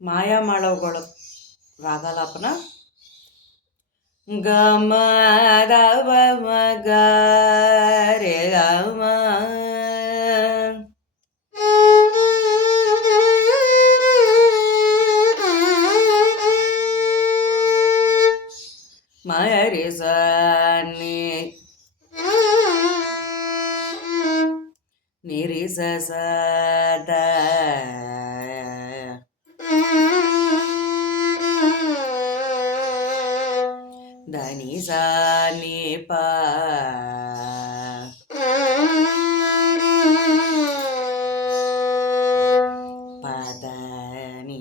मायामाळवಗಳು रागालापना ग म द व म ग रे ग म म रे स नि रे स स द దని సా ని పా పద ని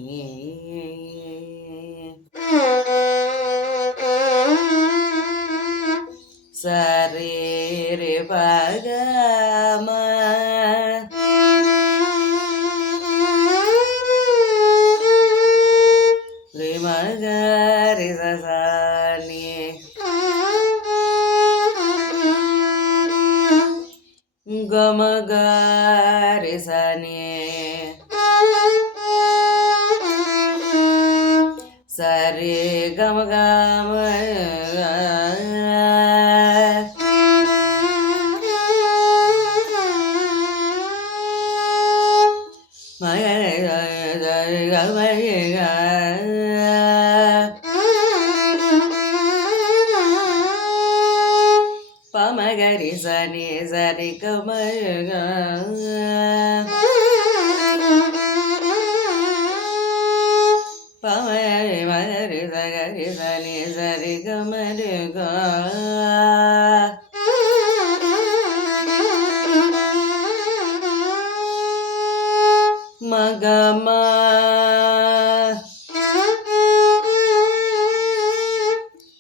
సరే రే పగ మ రే మగ రే స ని గమ గ రే స ని సరే గమ గమ పమగరి సని సరి గమగ పమగరి మగరి సగరి సని సరి గమగ మగమ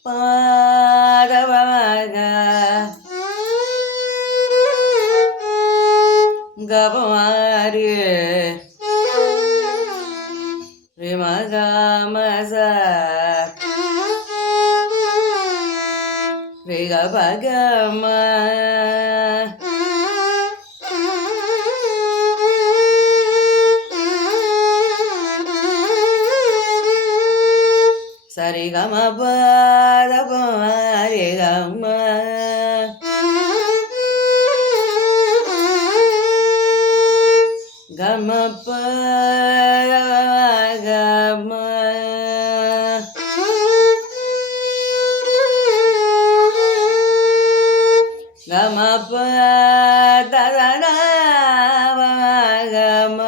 పాదవగ గమరి రే మగమ స రే గమ సరి గమ పద రే గమ గమ పద గమ గమ పద గమ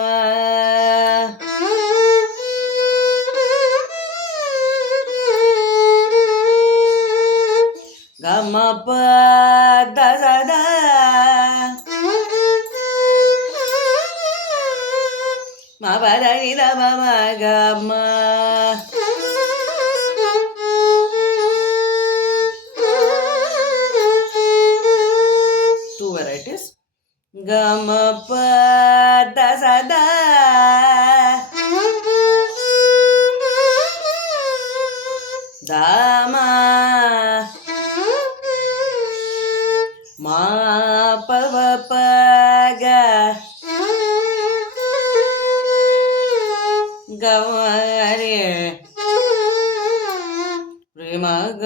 గమ పద సద మ పద నిద మమ గమ టూ వెరైటీస్ గమ పద సద దమ మా పవ పగ గమరే రే మగ